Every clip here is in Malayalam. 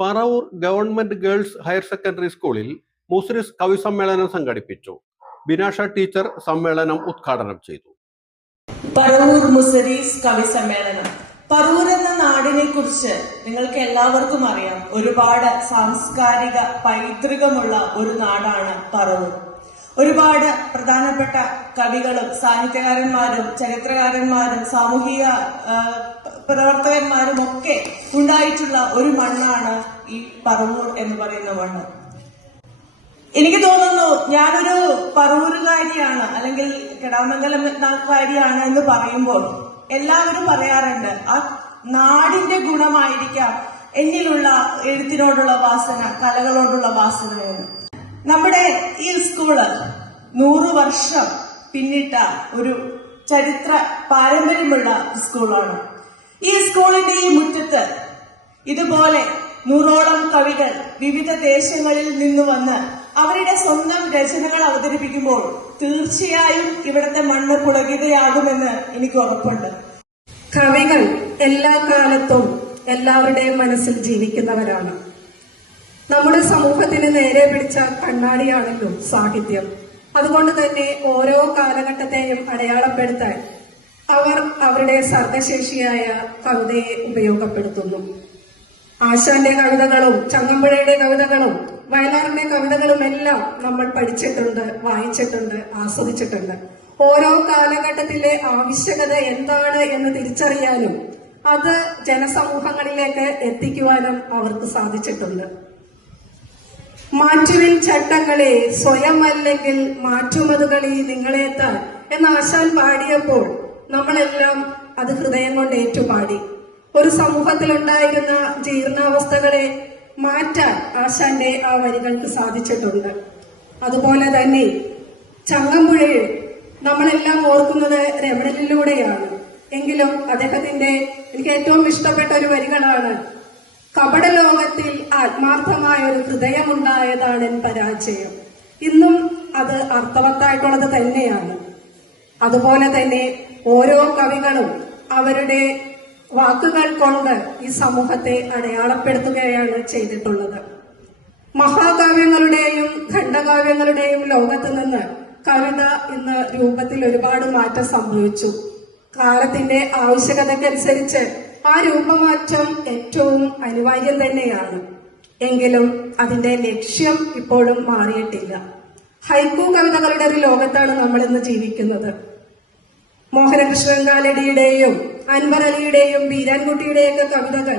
Paravur government girls higher secondary സ്കൂളിൽ മുസ്രിസ് കവി സമ്മേളനം സംഘടിപ്പിച്ചു. ബിനാഷ ടീച്ചർ സമ്മേളനം ഉദ്ഘാടനം ചെയ്തു. പറവൂർ മുസ്രിസ് കവി സമ്മേളനം. പറവൂർ എന്ന നാടിനെ കുറിച്ച് നിങ്ങൾക്ക് എല്ലാവർക്കും അറിയാം. ഒരുപാട് സാംസ്കാരിക പൈതൃകമുള്ള ഒരു നാടാണ് പറവൂർ. ഒരുപാട് പ്രധാനപ്പെട്ട കവികളും സാഹിത്യകാരന്മാരും ചരിത്രകാരന്മാരും സാമൂഹിക പ്രവർത്തകന്മാരും ഒക്കെ ഉണ്ടായിട്ടുള്ള ഒരു മണ്ണാണ് ഈ പറവൂർ എന്ന് പറയുന്ന മണ്ണ്. എനിക്ക് തോന്നുന്നു ഞാനൊരു പറവൂരുകാരിയാണ് അല്ലെങ്കിൽ കിടാമംഗലംകാരിയാണ് എന്ന് പറയുമ്പോൾ എല്ലാവരും പറയാറുണ്ട് ആ നാടിന്റെ ഗുണമായിരിക്കാം എന്നിലുള്ള എഴുത്തിനോടുള്ള വാസന, കലകളോടുള്ള വാസന എന്ന്. നമ്മുടെ ഈ സ്കൂള് 100 വർഷം പിന്നിട്ട ഒരു ചരിത്ര പാരമ്പര്യമുള്ള സ്കൂളാണ്. ഈ സ്കൂളിന്റെ ഈ മുറ്റത്ത് ഇതുപോലെ 100ഓളം കവികൾ വിവിധ ദേശങ്ങളിൽ നിന്ന് വന്ന് അവരുടെ സ്വന്തം രചനകൾ അവതരിപ്പിക്കുമ്പോൾ തീർച്ചയായും ഇവിടുത്തെ മണ്ണ് പുളകിതയാകുമെന്ന് എനിക്ക് ഉറപ്പുണ്ട്. കവികൾ എല്ലാ കാലത്തും എല്ലാവരുടെയും മനസ്സിൽ ജീവിക്കുന്നവരാണ്. നമ്മുടെ സമൂഹത്തിന് നേരെ പിടിച്ച കണ്ണാടിയാണല്ലോ സാഹിത്യം. അതുകൊണ്ട് തന്നെ ഓരോ കാലഘട്ടത്തെയും അടയാളപ്പെടുത്താൻ അവർ അവരുടെ സർഗശേഷിയായ കവിതയെ ഉപയോഗപ്പെടുത്തുന്നു. ആശാന്റെ കവിതകളും ചങ്ങമ്പുഴയുടെ കവിതകളും വയലാറിന്റെ കവിതകളും എല്ലാം നമ്മൾ പഠിച്ചിട്ടുണ്ട്, വായിച്ചിട്ടുണ്ട്, ആസ്വദിച്ചിട്ടുണ്ട്. ഓരോ കാലഘട്ടത്തിലെ ആവശ്യകത എന്താണ് എന്ന് തിരിച്ചറിയാനും അത് ജനസമൂഹങ്ങളിലേക്ക് എത്തിക്കുവാനും അവർക്ക് സാധിച്ചിട്ടുണ്ട്. മാറ്റുവിൻ ചട്ടങ്ങളെ സ്വയം അല്ലെങ്കിൽ മാറ്റുമതുകളി നിങ്ങളെത്താൻ എന്ന ആശാൻ പാടിയപ്പോൾ നമ്മളെല്ലാം അത് ഹൃദയം കൊണ്ട് ഏറ്റുപാടി. ഒരു സമൂഹത്തിലുണ്ടായിരുന്ന ജീർണാവസ്ഥകളെ മാറ്റാൻ ആശാന്റെ ആ വരികൾക്ക് സാധിച്ചിട്ടുണ്ട്. അതുപോലെ തന്നെ ചങ്ങമ്പുഴയെ നമ്മളെല്ലാം ഓർക്കുന്നത് രമണനിലൂടെയാണ്. എങ്കിലും അദ്ദേഹത്തിന്റെ എനിക്ക് ഏറ്റവും ഇഷ്ടപ്പെട്ട ഒരു വരികളാണ്: കപടലോകത്തിൽ ആത്മാർത്ഥമായ ഒരു ഹൃദയമുണ്ടായതാണ് പരാജയം. ഇന്നും അത് അർത്ഥവത്തായിട്ടുള്ളത് തന്നെയാണ്. അതുപോലെ തന്നെ ഓരോ കവികളും അവരുടെ വാക്കുകൾ കൊണ്ട് ഈ സമൂഹത്തെ അടയാളപ്പെടുത്തുകയാണ് ചെയ്തിട്ടുള്ളത്. മഹാകാവ്യങ്ങളുടെയും ഖണ്ഡകാവ്യങ്ങളുടെയും ലോകത്ത് നിന്ന് കവിത എന്ന രൂപത്തിൽ ഒരുപാട് മാറ്റം സംഭവിച്ചു. കാലത്തിന്റെ ആവശ്യകതയ്ക്കനുസരിച്ച് ആ രൂപമാറ്റം ഏറ്റവും അനിവാര്യം തന്നെയാണ്. എങ്കിലും അതിന്റെ ലക്ഷ്യം ഇപ്പോഴും മാറിയിട്ടില്ല. ഹൈക്കു കവിതകളുടെ ഒരു ലോകത്താണ് നമ്മൾ ഇന്ന് ജീവിക്കുന്നത്. മോഹനകൃഷ്ണൻ കാലടിയുടെയും അൻവർ അലിയുടെയും ബീരാൻകുട്ടിയുടെയൊക്കെ കവിതകൾ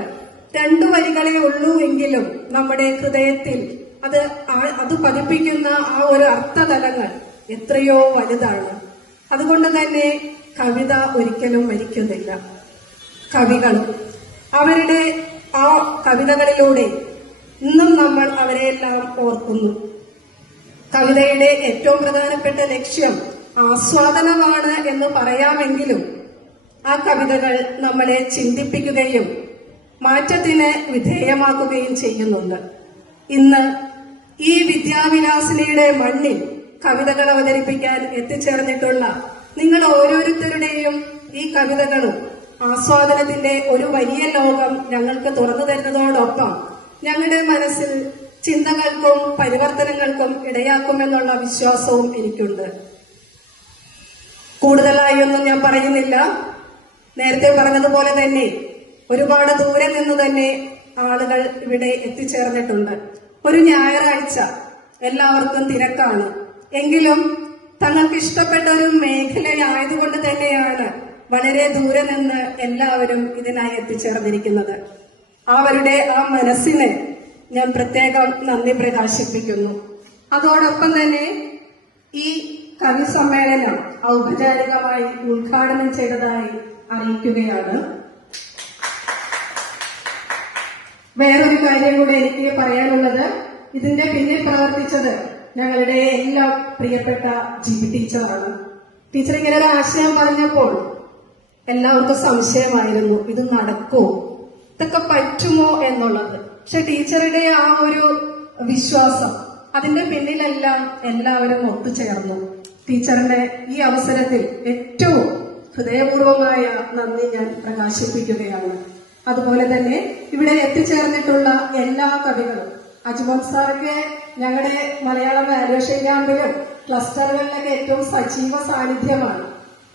2 വരികളെ ഉള്ളൂ എങ്കിലും നമ്മുടെ ഹൃദയത്തിൽ അത് പതിപ്പിക്കുന്ന ആ ഒരു അർത്ഥതലങ്ങൾ എത്രയോ വലുതാണ്. അതുകൊണ്ട് തന്നെ കവിത ഒരിക്കലും മരിക്കുന്നില്ല. കവികൾ അവരുടെ ആ കവിതകളിലൂടെ ഇന്നും നമ്മൾ അവരെയെല്ലാം ഓർക്കുന്നു. കവിതയുടെ ഏറ്റവും പ്രധാനപ്പെട്ട ലക്ഷ്യം ആസ്വാദനമാണ് എന്ന് പറയാമെങ്കിലും ആ കവിതകൾ നമ്മളെ ചിന്തിപ്പിക്കുകയും മാറ്റത്തിന് വിധേയമാക്കുകയും ചെയ്യുന്നുണ്ട്. ഇന്ന് ഈ വിദ്യാവിലാസിനിയുടെ മണ്ണിൽ കവിതകൾ അവതരിപ്പിക്കാൻ എത്തിച്ചേർന്നിട്ടുള്ള നിങ്ങൾ ഓരോരുത്തരുടെയും ഈ കവിതകളും ആസ്വാദനത്തിന്റെ ഒരു വലിയ ലോകം ഞങ്ങൾക്ക് തുറന്നു തരുന്നതോടൊപ്പം ഞങ്ങളുടെ മനസ്സിൽ ചിന്തകൾക്കും പരിവർത്തനങ്ങൾക്കും ഇടയാക്കുമെന്നുള്ള വിശ്വാസവും എനിക്കുണ്ട്. കൂടുതലായി ഒന്നും ഞാൻ പറയുന്നില്ല. നേരത്തെ പറഞ്ഞതുപോലെ തന്നെ ഒരുപാട് ദൂരെ നിന്ന് തന്നെ ആളുകൾ ഇവിടെ എത്തിച്ചേർന്നിട്ടുണ്ട്. ഒരു ഞായറാഴ്ച എല്ലാവർക്കും തിരക്കാണ്. എങ്കിലും തങ്ങൾക്ക് ഇഷ്ടപ്പെട്ട ഒരു മേഖലയായതുകൊണ്ട് തന്നെയാണ് വളരെ ദൂരെ നിന്ന് എല്ലാവരും ഇതിനായി എത്തിച്ചേർന്നിരിക്കുന്നത്. അവരുടെ ആ മനസ്സിന് ഞാൻ പ്രത്യേകം നന്ദി പ്രകാശിപ്പിക്കുന്നു. അതോടൊപ്പം തന്നെ ഈ കവി സമ്മേളനം ഔപചാരികമായി ഉദ്ഘാടനം ചെയ്തതായി അറിയിക്കുകയാണ്. വേറൊരു കാര്യം കൂടെ എനിക്ക് പറയാനുള്ളത്, ഇതിന്റെ പിന്നിൽ പ്രവർത്തിച്ചത് ഞങ്ങളുടെ എല്ലാ പ്രിയപ്പെട്ട ജിബി ടീച്ചറാണ്. ടീച്ചർ ഇങ്ങനെ ഒരു ആശയം പറഞ്ഞപ്പോൾ എല്ലാവർക്കും സംശയമായിരുന്നു, ഇത് നടക്കുമോ, ഇതൊക്കെ പറ്റുമോ എന്നുള്ളത്. പക്ഷെ ടീച്ചറുടെ ആ ഒരു വിശ്വാസം, അതിന്റെ പിന്നിലെല്ലാം എല്ലാവരും ഒത്തുചേർന്നു. ടീച്ചറിന്റെ ഈ അവസരത്തിൽ ഏറ്റവും ഹൃദയപൂർവമായ നന്ദി ഞാൻ പ്രകാശിപ്പിക്കുകയാണ്. അതുപോലെ തന്നെ ഇവിടെ എത്തിച്ചേർന്നിട്ടുള്ള എല്ലാ കവികളും, അജ്മോൻ സാർക്ക് ഞങ്ങളുടെ മലയാളം വാല്യുവേഷൻ ക്യാമ്പിലും ക്ലസ്റ്ററുകളിലൊക്കെ ഏറ്റവും സജീവ സാന്നിധ്യമാണ്.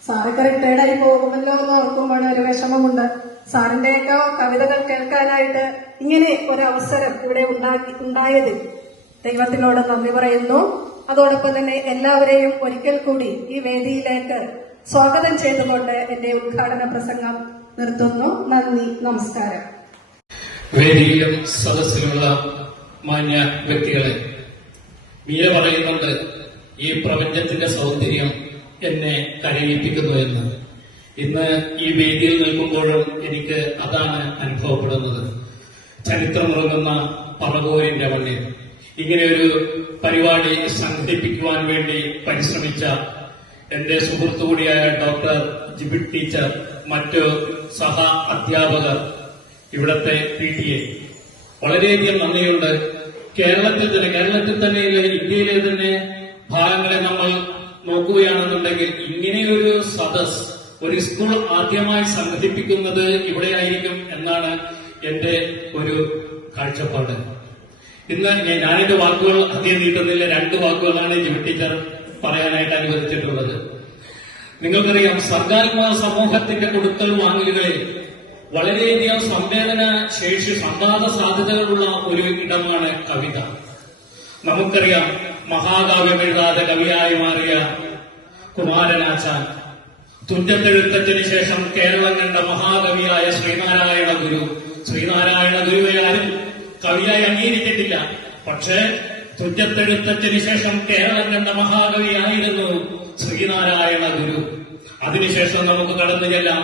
സാറൊക്കെ റിട്ടയർഡായി പോകുമല്ലോ എന്ന് ഓർക്കുമ്പോൾ ഒരു വിഷമമുണ്ട്. സാറിന്റെയൊക്കെ കവിതകൾ കേൾക്കാനായിട്ട് ഇങ്ങനെ ഒരു അവസരം ഇവിടെ ഉണ്ടായതിൽ ദൈവത്തിനോട് നന്ദി പറയുന്നു. അതോടൊപ്പം തന്നെ എല്ലാവരെയും ഒരിക്കൽ കൂടി ഈ വേദിയിലേക്ക് സ്വാഗതം ചെയ്തുകൊണ്ട് എന്റെ ഉദ്ഘാടന പ്രസംഗം നിർത്തുന്നു. നന്ദി, നമസ്കാരം. വേദിയിലും സദസ്സിലുള്ള മാന്യ വ്യക്തികളെ, മീര പറയുന്നുണ്ട് ഈ പ്രപഞ്ചത്തിന്റെ സൗന്ദര്യം എന്നെ കരയിപ്പിക്കുന്നു എന്ന്. ഇന്ന് ഈ വേദിയിൽ നിൽക്കുമ്പോഴും എനിക്ക് അതാണ് അനുഭവപ്പെടുന്നത്. ചരിത്രമുറങ്ങുന്ന പറവൂരിന്റെ മണ്ണിൽ ഇങ്ങനെയൊരു പരിപാടി സംഘടിപ്പിക്കുവാൻ വേണ്ടി പരിശ്രമിച്ച എന്റെ സുഹൃത്തു കൂടിയായ ഡോക്ടർ ജിബിറ്റ് ടീച്ചർ, മറ്റു സഹ അധ്യാപകർ, ഇവിടത്തെ PTA, വളരെയധികം നന്ദിയുണ്ട്. കേരളത്തിൽ തന്നെ ഇന്ത്യയിലെ തന്നെ ഭാഗങ്ങളെ നമ്മൾ നോക്കുകയാണെന്നുണ്ടെങ്കിൽ ഇങ്ങനെയൊരു സദസ് ഒരു സ്കൂൾ ആദ്യമായി സംഘടിപ്പിക്കുന്നത് ഇവിടെയായിരിക്കും എന്നാണ് എന്റെ ഒരു കാഴ്ചപ്പാട്. ഇന്ന് ഞാനെന്റെ വാക്കുകൾ അധികം നീട്ടുന്നില്ല. 2 വാക്കുകളാണ് ജിബിറ്റ് ടീച്ചർ പറയാനായിട്ട് അനുവദിച്ചിട്ടുള്ളത്. നിങ്ങൾക്കറിയാം, സർഗാത്മക സമൂഹത്തിന്റെ കൊടുക്കൽ വാങ്ങലുകളിൽ വളരെയധികം സംവേദന ശേഷി, സംവാദ സാധ്യതകളുള്ള ഒരു ഇടമാണ് കവിത. നമുക്കറിയാം, മഹാകാവ്യം എഴുതാതെ കവിയായി മാറിയ കുമാരനാശാൻ, തുഞ്ചത്തെഴുത്തച്ഛന് ശേഷം കേരളം കണ്ട മഹാകവിയായ ശ്രീനാരായണ ഗുരുവെ ആരും കവിയായി അംഗീകരിച്ചിട്ടില്ല. പക്ഷേ തുഞ്ചത്തെഴുത്തച്ഛന് ശേഷം കേരളം കണ്ട മഹാകവിയായിരുന്നു ശ്രീനാരായണ ഗുരു. അതിനുശേഷം നമുക്ക് കടന്നു ചെല്ലാം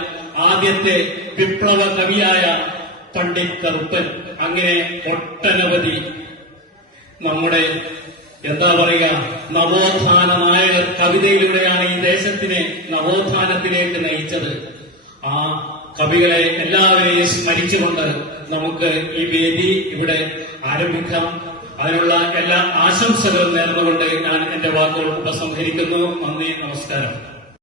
ആദ്യത്തെ വിപ്ലവ കവിയായ പണ്ഡിറ്റ് കറുപ്പൻ. അങ്ങനെ ഒട്ടനവധി നമ്മുടെ നവോത്ഥാന നായകർ കവിതയിലൂടെയാണ് ഈ ദേശത്തിനെ നവോത്ഥാനത്തിലേക്ക് നയിച്ചത്. ആ കവികളെ എല്ലാവരെയും സ്മരിച്ചുകൊണ്ട് നമുക്ക് ഈ വേദി ഇവിടെ ആരംഭിക്കാം. അതിനുള്ള എല്ലാ ആശംസകളും നേർന്നുകൊണ്ട് ഞാൻ എന്റെ വാക്കുകൾ ഉപസംഹരിക്കുന്നു. നന്ദി, നമസ്കാരം.